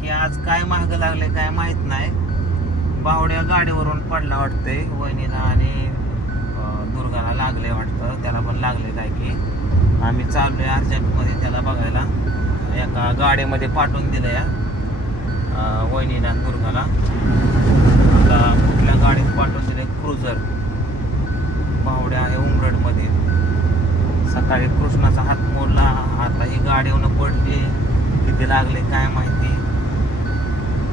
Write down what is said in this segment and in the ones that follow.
की आज काय महाग लागले काय माहीत नाही. बावड्या गाडीवरून पडला वाटतंय वहिनीला आणि दुर्गाला लागले वाटतं. त्याला पण लागले काय की. आम्ही चाललोय अर्जंटमध्ये त्याला बघायला. एका गाडीमध्ये पाठवून दिलं या वहिनीला दुर्गाला. आता कुठल्या गाडीत पाठवून दिले क्रुझर बावड्या आहे उमरडमध्ये. सकाळी कृष्णाचा हात मोडला. आता ही गाडी येऊन पडली. किती लागले काय माहिती?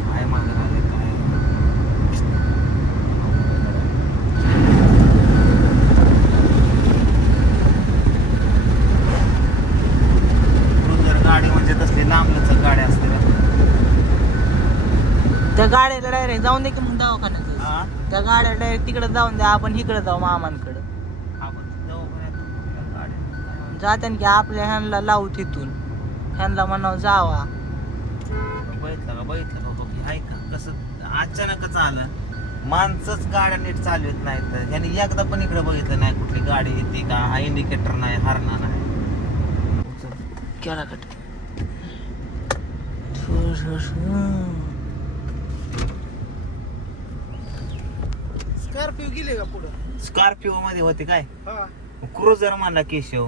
काय मागे लागले काय? क्रुझर गाडी म्हणजे तसली लांबलचक गाडी असते त्या गाड्याला डायरेक्ट जाऊन दे की मग दवाखान्यात हा? त्या गाड्या डायरेक्ट तिकडे जाऊन द्या आपण इकडे जाऊ मामांकडे आपण दवाखान्यात त्या गाडीत जाते की आपल्या ह्यांना लावू तिथून. ह्यांना म्हणावं जावा. बघितलं का बघितलं का बघ हे ऐका कसं? अचानकच आलं. माणसंच गाड्या नीट चालवत नाही तर यांनी एकदा पण इकडे बघितलं नाही कुठली गाडी येते का हा इंडिकेटर नाही हरणा नाही. केला कट. स्कॉर्पिओ गेले का पुढं? स्कॉर्पिओ मध्ये होते काय? हा. क्रुझर म्हणला केशव.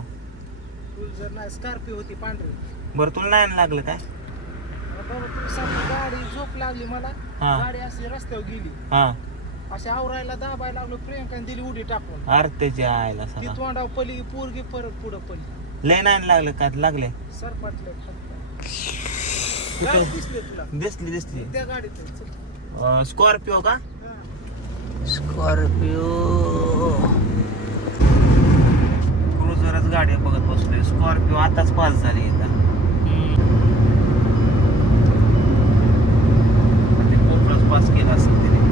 जर नाही स्कॉर्पिओ होती पांढरी. बरं तुला नाही लागलं काय बाबा तुम्ही सांगता गाडी झोप लागली मला. हा. गाडी अशी रस्त्यावर गेली. हा. अशी आवरायला दाबायला लागलो प्रियंकाने दिली उडी टाकून. अरे त्याच्या ती सगळं तोंडाव पली पोरगी परत पुढं पली. लय नाही लागलं काय लागले. सरपाटले. गाडी दिसली तुला. दिसली दिसली. त्या गाडीत चल. स्कॉर्पिओ का? हा. स्कॉर्पिओ. क्रुझरच गाडी बघत बसलोय स्कॉर्पिओ आताच पास झाली इथं ते पोपळच पास केला असेल तिने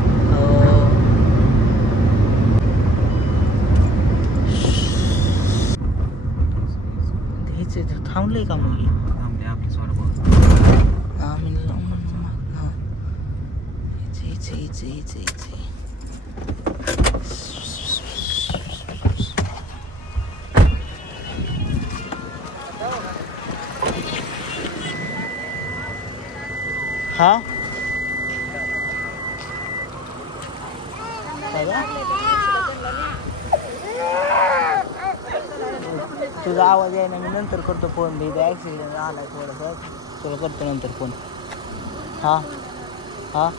घ्यायचं थांबलंय का मग थांबले आपली स्वार बघ आम्ही. हा. इथे, इथे, इथे. हा? तुझा आवाज आहे ना मी नंतर करतो फोन इथे ॲक्सिडेंट आलाय थोडंसं. तुला करतो नंतर फोन. हा? हा?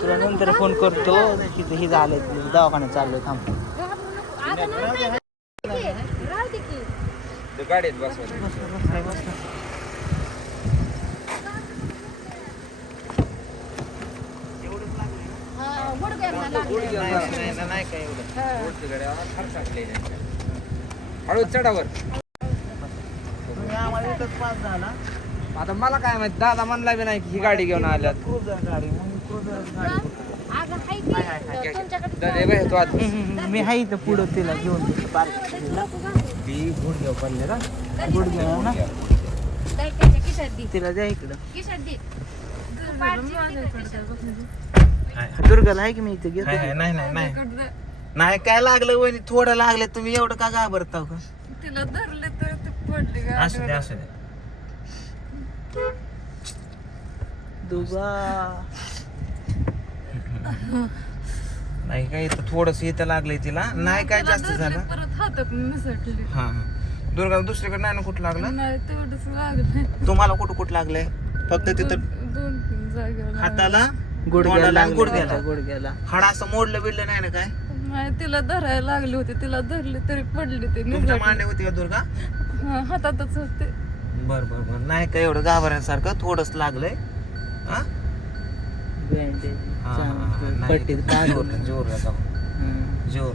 तुला नंतर फोन करतो. तिथं ही तुझं दवाखान्यात चाललोय थांब. गाडीत बस बस काय बस ना. नाही नाही, नाही काय एवढं हळू चढावर तुम्ही आम्हाला इथंच पास झाला आता मला काय माहीत दादा म्हणला बी नाही की ही गाडी घेऊन आल्यात. गाडी गाडी हे मी आहे इथं पुढं तिला घेऊन ती गुडघ्याव पडले ना. गुडघ्याला ना. तिला द्या इकडं. दुर्गाला आहे की मी इथं घेतो नाही नाही नाही नाही. नाही काय लागलं वहिनी? थोडं लागलं. तुम्ही एवढं का घाबरता का तिला धरले तर ते पडली असू दे असू दे. दुगा नाही काय इथं थोडस इथं लागलंय तिला. नाही काय जास्त झालं? परत हातात मिसटली हा दुर्गा दुसरीकडे नाही ना कुठं लागलं? नाही तेवढंच लागलं तुम्हाला कुठं कुठं लागलंय? फक्त तिथं दोन तीन जागेवर हाताला? गुडघ्याला तोंडाला आणि लागलं गुडघ्याला. होतं, गुडघ्याला. हाड असं मोडलं बिडलं नाही ना काय? नाही तिला धरायला लागली होती तिला धरली तरी पडली ते तुमच्या. मांडे होती का दुर्गा? हा, हातातच होते. बर बर बर. नाही काय एवढं घाबरण्यासारखं थोडंच लागलंय? हा? बँडेज हा, हा, हा. नाही, पट्टीत बांधून जोर- जोरला जाऊ. हम्म. जाऊ.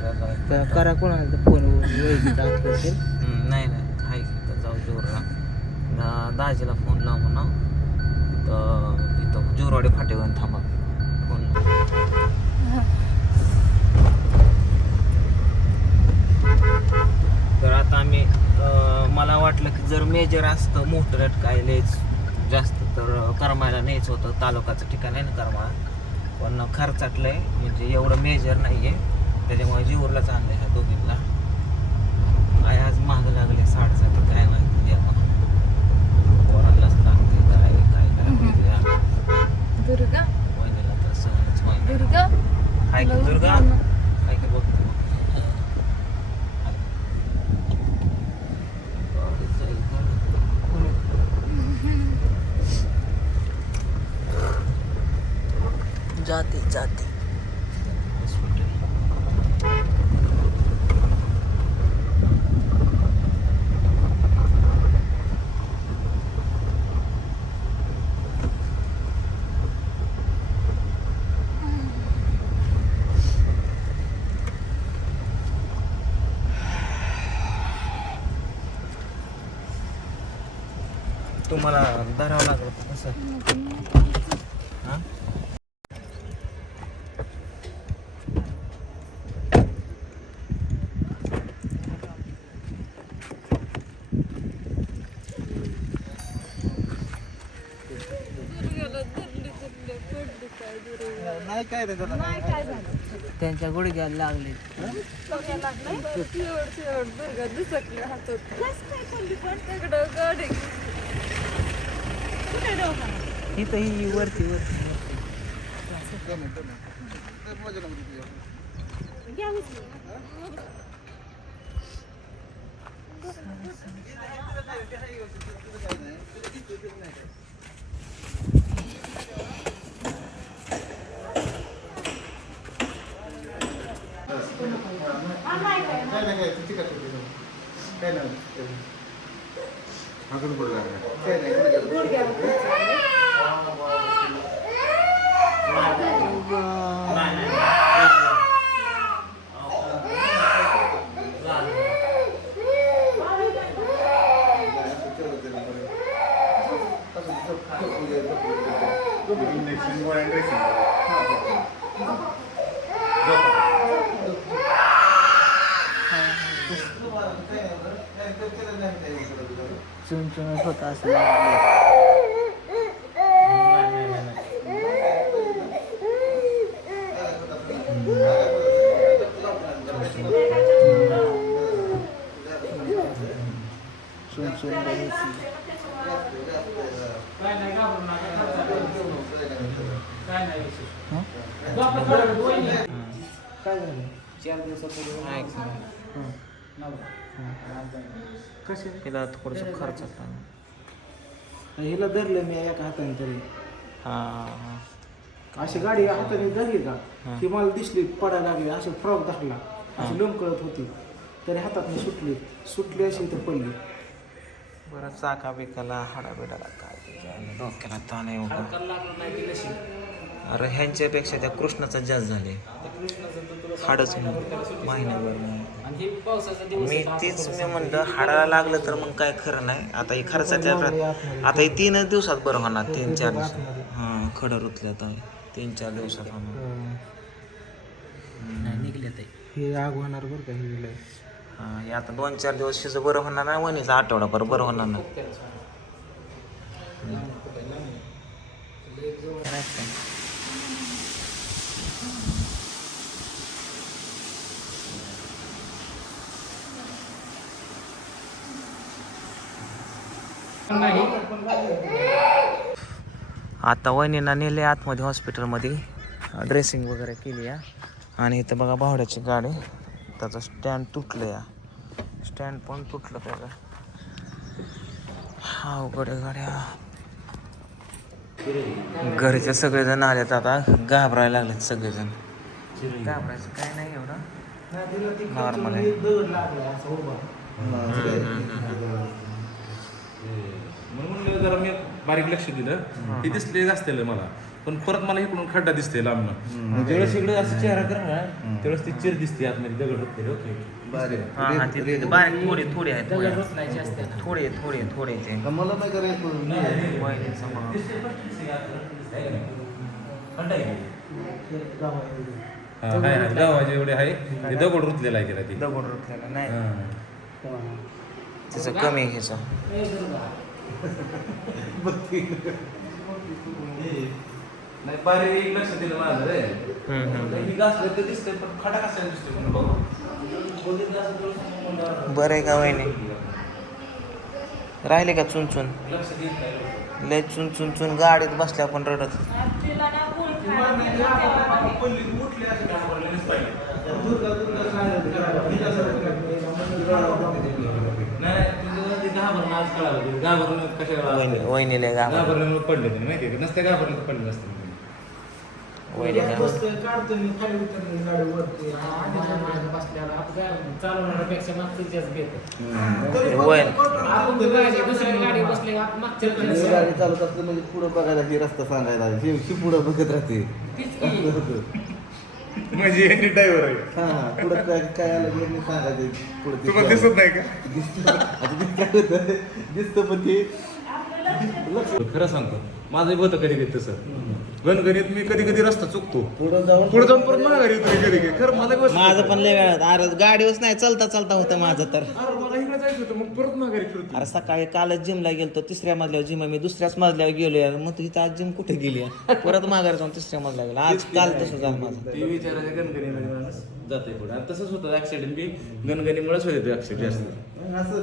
तर करा कोणाला फोन हम्म, नाही नाही. हाय इथं जाऊ जोरला दा- दाजीला फोन लाव म्हणा तर इथं जोरवाडी फाटेवर थांबा. फोन तर आता आम्ही मला वाटलं की जर मेजर असतं मोटर काय लयच जास्त तर करमायला नाहीच होतं. तालुकाचं ठिकाण आहे ना करमाळा. पण खर्चातलं आहे म्हणजे एवढं मेजर नाही आहे त्याच्यामुळे जीवरला चांगलं आहे दोघींना. काय आज महाग लागले साडेसात काय माहिती द्या मग लागते काय काय दुर्गा? दुर्गा हाय की दुर्गा हाय की बघ जाते जाते नाही काय रे त्याला? नाही काय झालं? त्यांच्या गुडघ्याला लागले. बघायला लागलं वरती वरती दुर्गा दिसकल्या हातात कस काय नाही पडताकडं डोका इथं ही वरती वरती वरती घ्या उचलून. चुन चुनच होत असं लागले चुन चुन द्यायची काय झालं ऐक ना. कसे? तिला थोडंसं खर्च होता हिला धरलं मी एका हाताने तरी. हा. हा अशी गाडी हाताने धरली का? हा. ती मला दिसली पडायला लागली अशी फ्रॉक धरला अशी लोंबकळत होती. तरी हातात सुटली. सुटली अशी तर पडली. बरं चाका बिकाला हाडा बिडाला काय डोक्याला ताण उगा. अरे ह्यांच्यापेक्षा त्या कृष्णाचा जास्त झाले. हाडच महिन्याभर नाही. मी तीच मी म्हणलं हाडाला लागलं तर मग काय खरं नाही. आता ही खर्चाच्या आता ही तीनच दिवसात बरं होणार तीन चार दिवस. हां खडं रुतल्यात आहे तीन चार दिवसात होणार. नाही निघले ते हे आग होणार बरं का ही. हां हे आता दोन चार दिवस शिजं बरं होणार नाही वणीचा आठवडा बरं बरं होणार नाही. आता वहिनींना नेले आतमध्ये हॉस्पिटलमध्ये ड्रेसिंग वगैरे केली या. आणि इथं बघा भावड्याची गाडी. त्याचं स्टँड तुटलं या. स्टँड पण तुटलं त्याचं. हा अवघड आहे गाड्या. घरचे सगळेजण आलेत आता. घाबरायला लागलेत सगळेजण. घाबरायचं काय नाही एवढं. नॉर्मल आहे दगड लागला असा उभा म्हणून म्हणलं जरा मी बारीक लक्ष दिलं. ते दिसले असतेलं मला. पण परत मला इकडून खड्डा दिसते लांबनं. ज्यावेळेस इकडे असं चेहरा करणार त्यावेळेस ती चिर दिसते आतमध्ये दगड होते ओके हा हा बारीक थोडी थोडी आहेत थोडी थोडी थोडी थोडी ते. मला नाही करायचं हा. गावाचे एवढे आहे. ते दगड रुतलेला आहे त्याला ते दगड रुतलेला नाही. हा. त्याचं कमी घ्यायचं नाही बारीक लक्ष दिलं माझं रे. हम्म, हम्म. ही घासलं तर दिसतंय पण खडा कसा दिसतोय म्हणून बघू. बघितलं असं थोडंसं म्हणल्यावर बरं आहे का वहिनी? राहिले का चुन चुन? लक्ष देत नाही लय चुन चुन चुन गाडीत बसल्या पण रडत. नाही तुझं ते घाबरून आज कळालं ते घाबरून कशाला वहिनी वहिनीला गावा घाबरल्यामुळे पडले ते माहिती आहे का? नसते घाबरले पडले नसते मी खाली उतरली गाडी वरती. बसल्याला आपण चालवण्यापेक्षा मागचं जास्त घेतो ते वय आपण तर गाडी दुसऱ्या गाडी बसले आपण मागच्या मी गाडी चालवत असते म्हणजे पुढं बघायला की रस्ता सांगायला पुढं बघत राहते. असं होतं. म्हणजे यांनी ड्रायव्हर आहे. हा हा. पुढं काय काय आलं की यांनी सांगायचं पुढं तुम्हाला दिसत नाही का? दिसतं आता ते काय होतं? दिसतं पण ते. खरं सांगतो. माझं होतं कधी कधी तसं गणगणित मी कधी कधी रस्ता चुकतो. पुढं जाऊन पुढे जाऊन परत माघारी येतो कधी कधी खरं मला माझं पण लय वेळात अरे गाडीवरच नाही चालता चालता होतं माझं तर. अरे मला इकडे जायचं होतं मग परत माघारी फिरतो. अरे सकाळी कालच जिमला गेलतो तिसऱ्या मजल्यावर जिम मी दुसऱ्याच मजल्यावर गेलो मग तिथं आज जिम कुठे गेली? परत माघारी जाऊन तिसऱ्या मजल्यावर गेलो. आज काल तसं झालं माझं. ते विचारायच्या गणगणीमध्ये माणूस जाते पुढे. तसंच होतं ऍक्सिडेंट बी गणगणीमुळेच होते ऍक्सिडेंट जास्त. असं